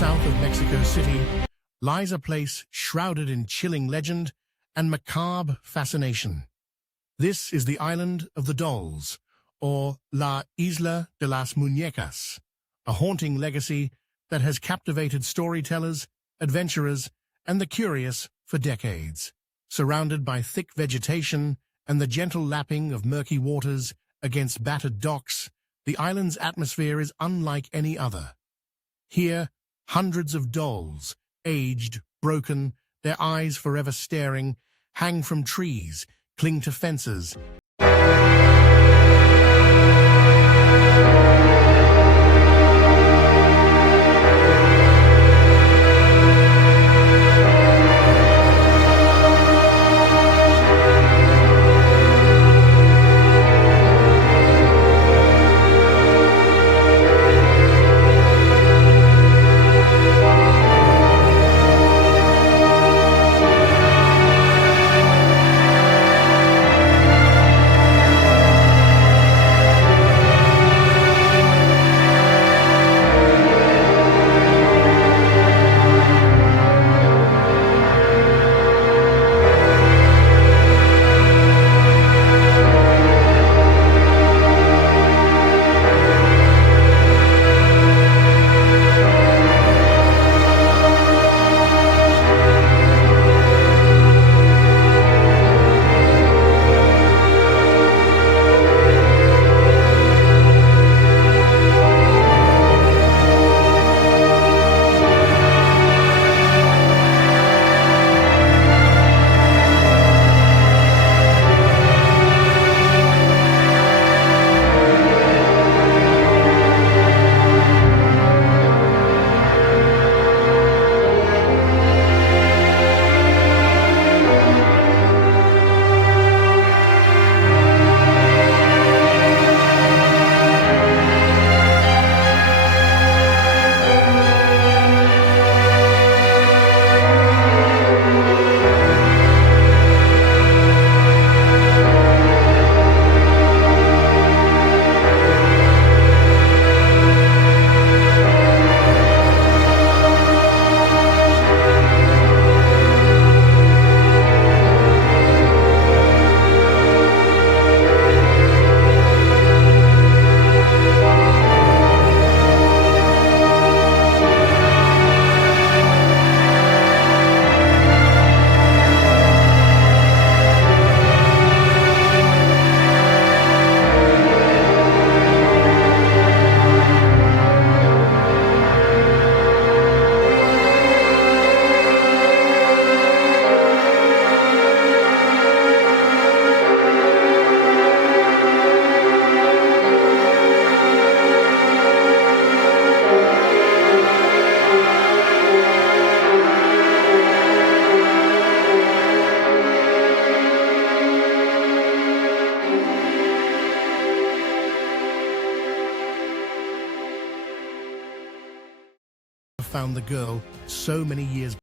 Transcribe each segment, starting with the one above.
south of Mexico City lies a place shrouded in chilling legend and macabre fascination. This is the Island of the Dolls, or La Isla de las Muñecas, a haunting legacy that has captivated storytellers, adventurers, and the curious for decades. Surrounded by thick vegetation and the gentle lapping of murky waters against battered docks, the island's atmosphere is unlike any other. Here, hundreds of dolls, aged, broken, their eyes forever staring, hang from trees, cling to fences, found the girl so many years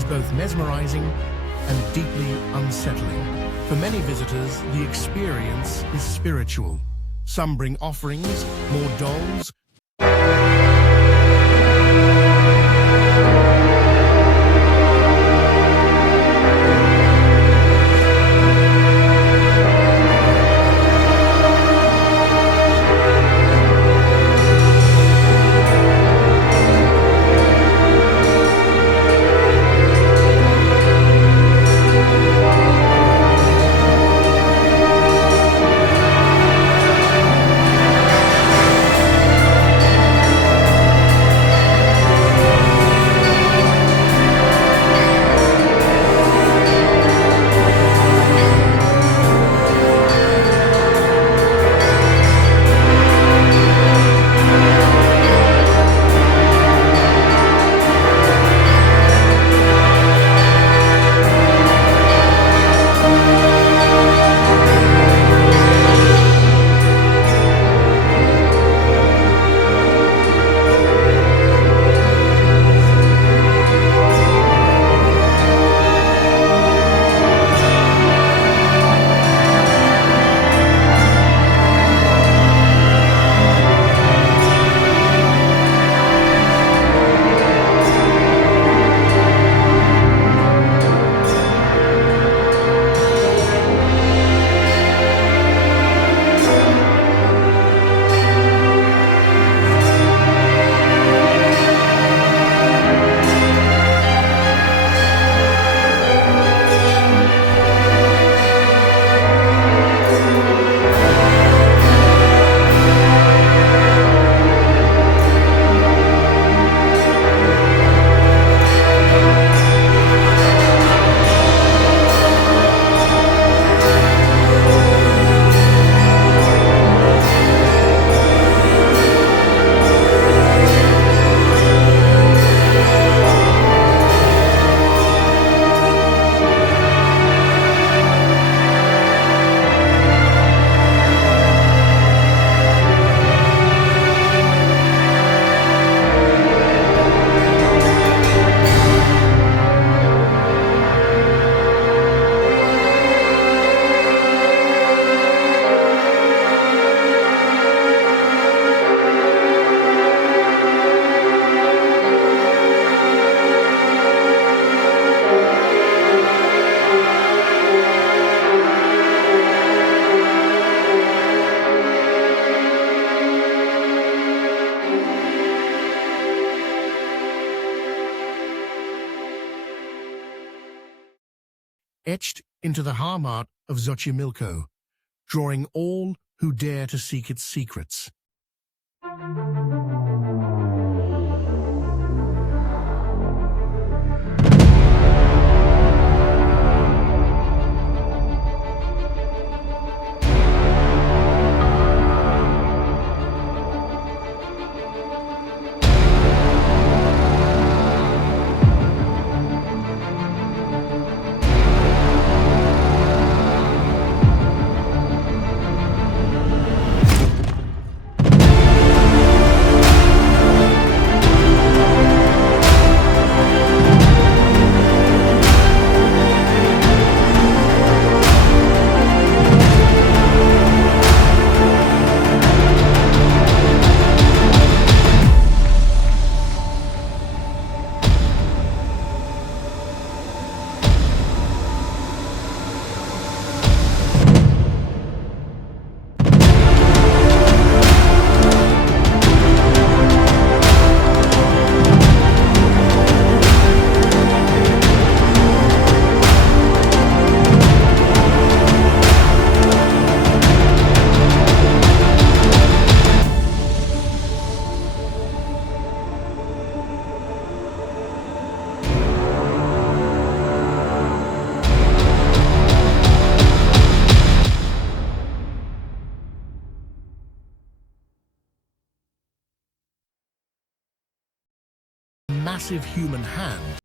is both mesmerizing and deeply unsettling. For many visitors, the experience is spiritual. Some bring offerings, more dolls, etched into the heart of Xochimilco, drawing all who dare to seek its secrets. Massive human hand.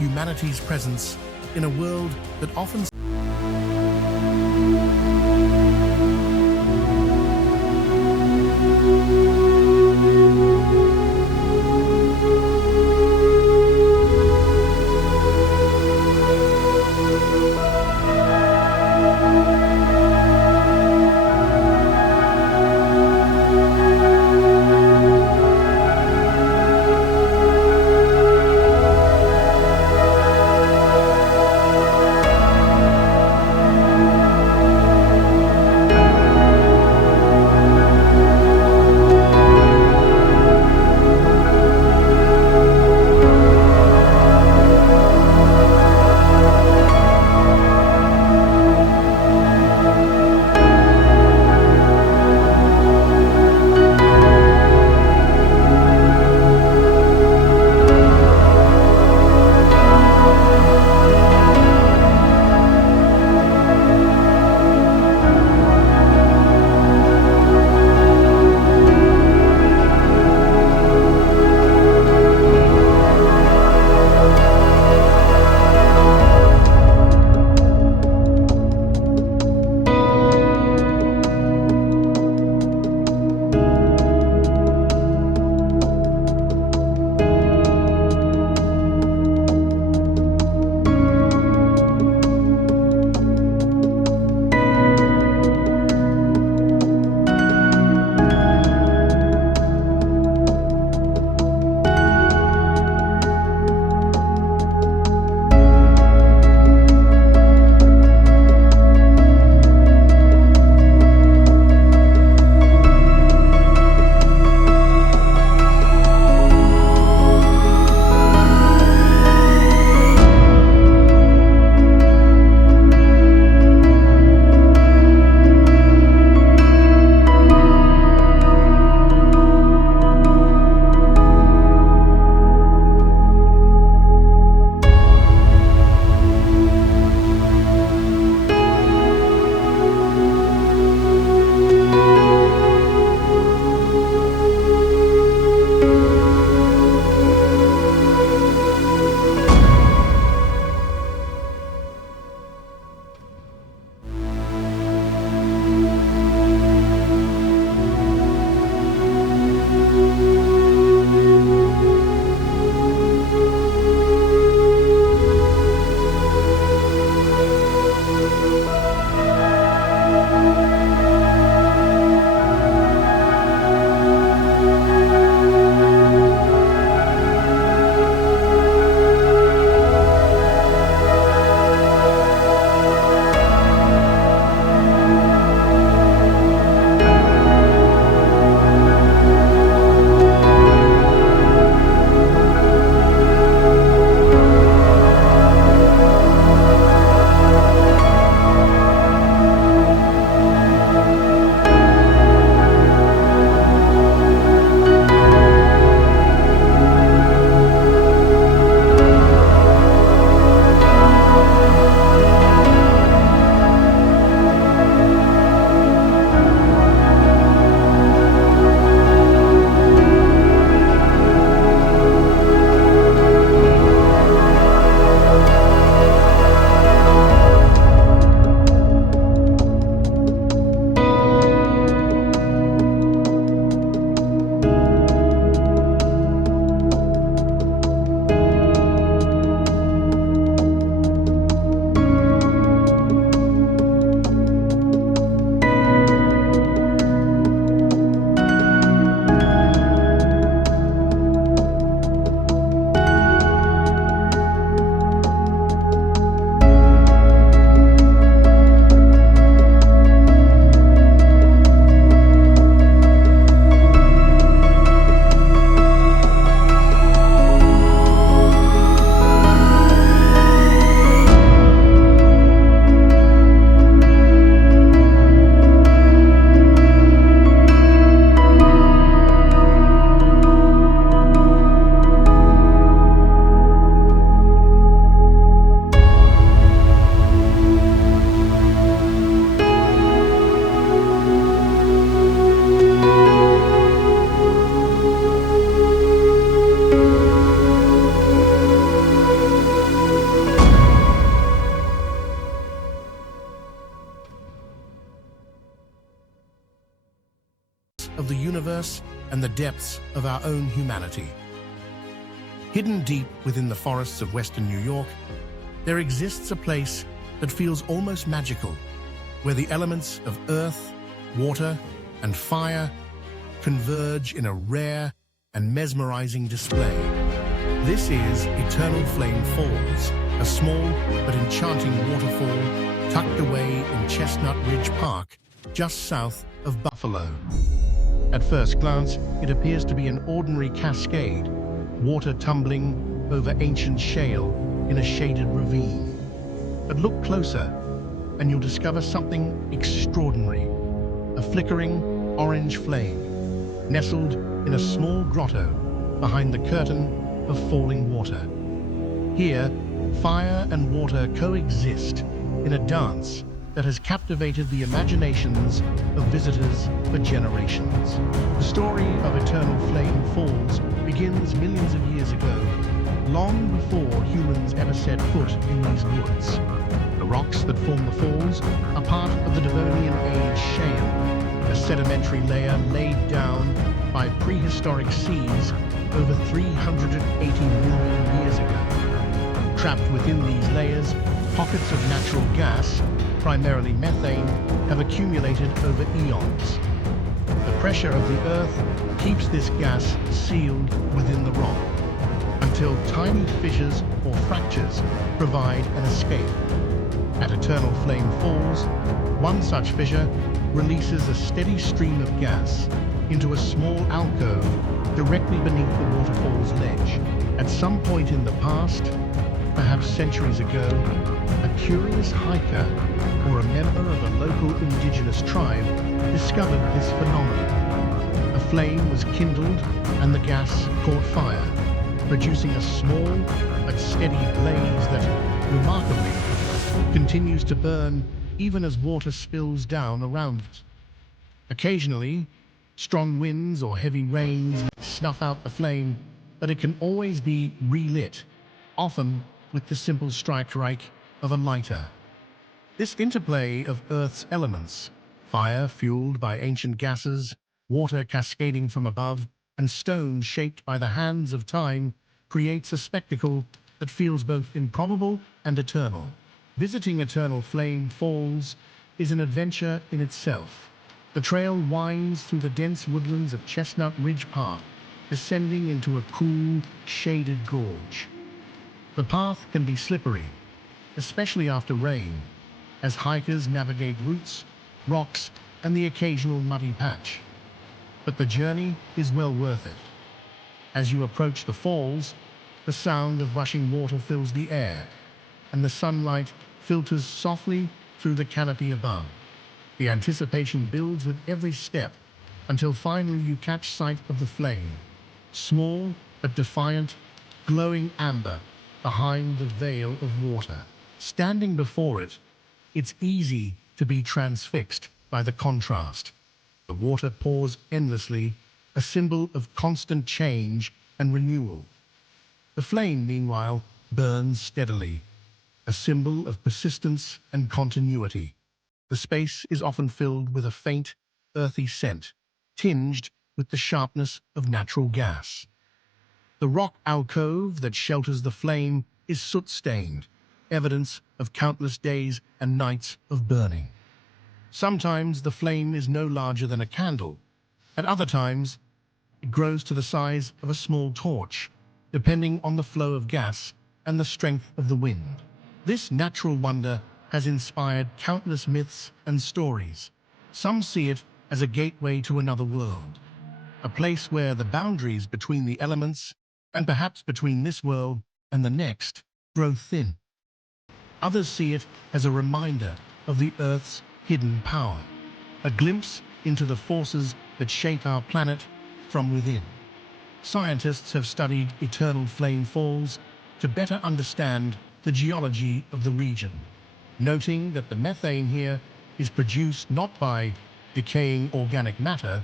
humanity's presence in a world that often of the universe and the depths of our own humanity. Hidden deep within the forests of western New York, there exists a place that feels almost magical, where the elements of earth, water, and fire converge in a rare and mesmerizing display. This is Eternal Flame Falls, a small but enchanting waterfall tucked away in Chestnut Ridge Park, just south of Buffalo. At first glance, it appears to be an ordinary cascade, water tumbling over ancient shale in a shaded ravine. But look closer, and you'll discover something extraordinary. A flickering orange flame, nestled in a small grotto behind the curtain of falling water. Here, fire and water coexist in a dance that has captivated the imaginations of visitors for generations. The story of Eternal Flame Falls begins millions of years ago, long before humans ever set foot in these woods. The rocks that form the falls are part of the Devonian Age shale, a sedimentary layer laid down by prehistoric seas over 380 million years ago. Trapped within these layers, pockets of natural gas, primarily methane, have accumulated over eons. The pressure of the Earth keeps this gas sealed within the rock, until tiny fissures or fractures provide an escape. At Eternal Flame Falls, one such fissure releases a steady stream of gas into a small alcove directly beneath the waterfall's ledge. At some point in the past, perhaps centuries ago, a curious hiker or a member of a local indigenous tribe discovered this phenomenon. A flame was kindled and the gas caught fire, producing a small but steady blaze that, remarkably, continues to burn even as water spills down around it. Occasionally, strong winds or heavy rains snuff out the flame, but it can always be relit, often with the simple strike of a lighter. This interplay of Earth's elements, fire fueled by ancient gases, water cascading from above, and stone shaped by the hands of time, creates a spectacle that feels both improbable and eternal. Visiting Eternal Flame Falls is an adventure in itself. The trail winds through the dense woodlands of Chestnut Ridge Park, descending into a cool, shaded gorge. The path can be slippery, especially after rain, as hikers navigate roots, rocks, and the occasional muddy patch. But the journey is well worth it. As you approach the falls, the sound of rushing water fills the air, and the sunlight filters softly through the canopy above. The anticipation builds with every step, until finally you catch sight of the flame, small but defiant, glowing amber behind the veil of water. Standing before it, it's easy to be transfixed by the contrast. The water pours endlessly, a symbol of constant change and renewal. The flame, meanwhile, burns steadily, a symbol of persistence and continuity. The space is often filled with a faint, earthy scent, tinged with the sharpness of natural gas. The rock alcove that shelters the flame is soot-stained, evidence of countless days and nights of burning. Sometimes the flame is no larger than a candle. At other times, it grows to the size of a small torch, depending on the flow of gas and the strength of the wind. This natural wonder has inspired countless myths and stories. Some see it as a gateway to another world, a place where the boundaries between the elements, and perhaps between this world and the next, grow thin. Others see it as a reminder of the Earth's hidden power, a glimpse into the forces that shape our planet from within. Scientists have studied Eternal Flame Falls to better understand the geology of the region, noting that the methane here is produced not by decaying organic matter,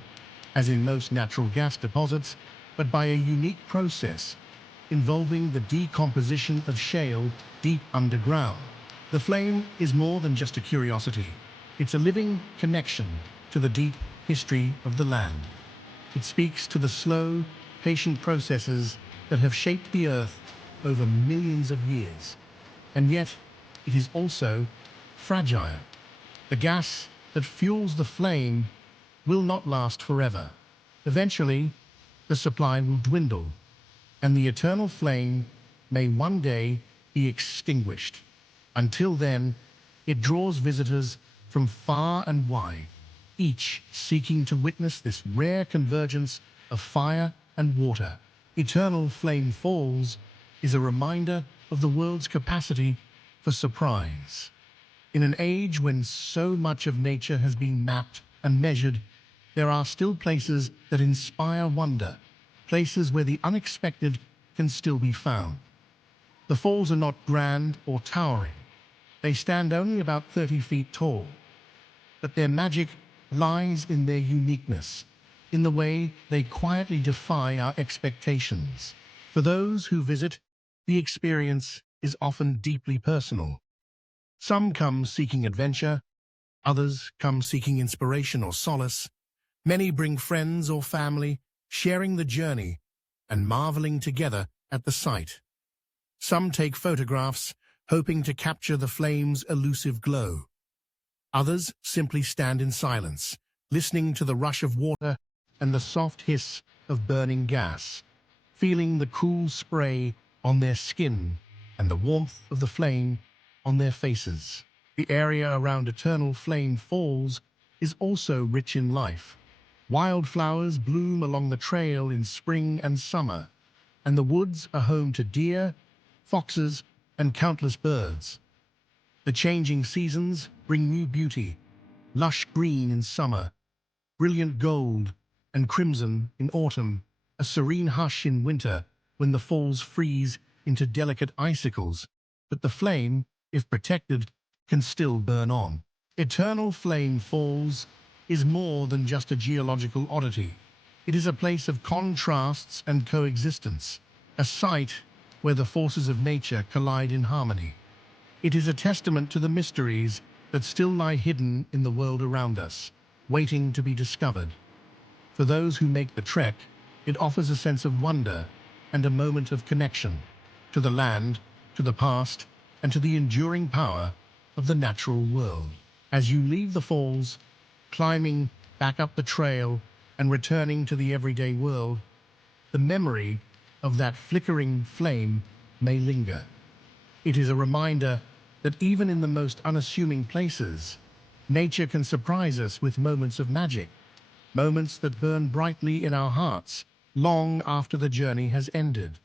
as in most natural gas deposits, but by a unique process involving the decomposition of shale deep underground. The flame is more than just a curiosity. It's a living connection to the deep history of the land. It speaks to the slow, patient processes that have shaped the Earth over millions of years. And yet, it is also fragile. The gas that fuels the flame will not last forever. Eventually, the supply will dwindle, and the eternal flame may one day be extinguished. Until then, it draws visitors from far and wide, each seeking to witness this rare convergence of fire and water. Eternal Flame Falls is a reminder of the world's capacity for surprise. In an age when so much of nature has been mapped and measured, there are still places that inspire wonder, places where the unexpected can still be found. The falls are not grand or towering. They stand only about 30 feet tall, but their magic lies in their uniqueness, in the way they quietly defy our expectations. For those who visit, the experience is often deeply personal. Some come seeking adventure, others come seeking inspiration or solace. Many bring friends or family, sharing the journey and marveling together at the sight. Some take photographs, hoping to capture the flame's elusive glow. Others simply stand in silence, listening to the rush of water and the soft hiss of burning gas, feeling the cool spray on their skin and the warmth of the flame on their faces. The area around Eternal Flame Falls is also rich in life. Wildflowers bloom along the trail in spring and summer, and the woods are home to deer, foxes, and countless birds. The changing seasons bring new beauty, lush green in summer, brilliant gold and crimson in autumn, a serene hush in winter when the falls freeze into delicate icicles, but the flame, if protected, can still burn on. Eternal Flame Falls is more than just a geological oddity. It is a place of contrasts and coexistence, a site where the forces of nature collide in harmony. It is a testament to the mysteries that still lie hidden in the world around us, waiting to be discovered. For those who make the trek, it offers a sense of wonder and a moment of connection to the land, to the past, and to the enduring power of the natural world. As you leave the falls, climbing back up the trail and returning to the everyday world, the memory of that flickering flame may linger. It is a reminder that even in the most unassuming places, nature can surprise us with moments of magic, moments that burn brightly in our hearts long after the journey has ended.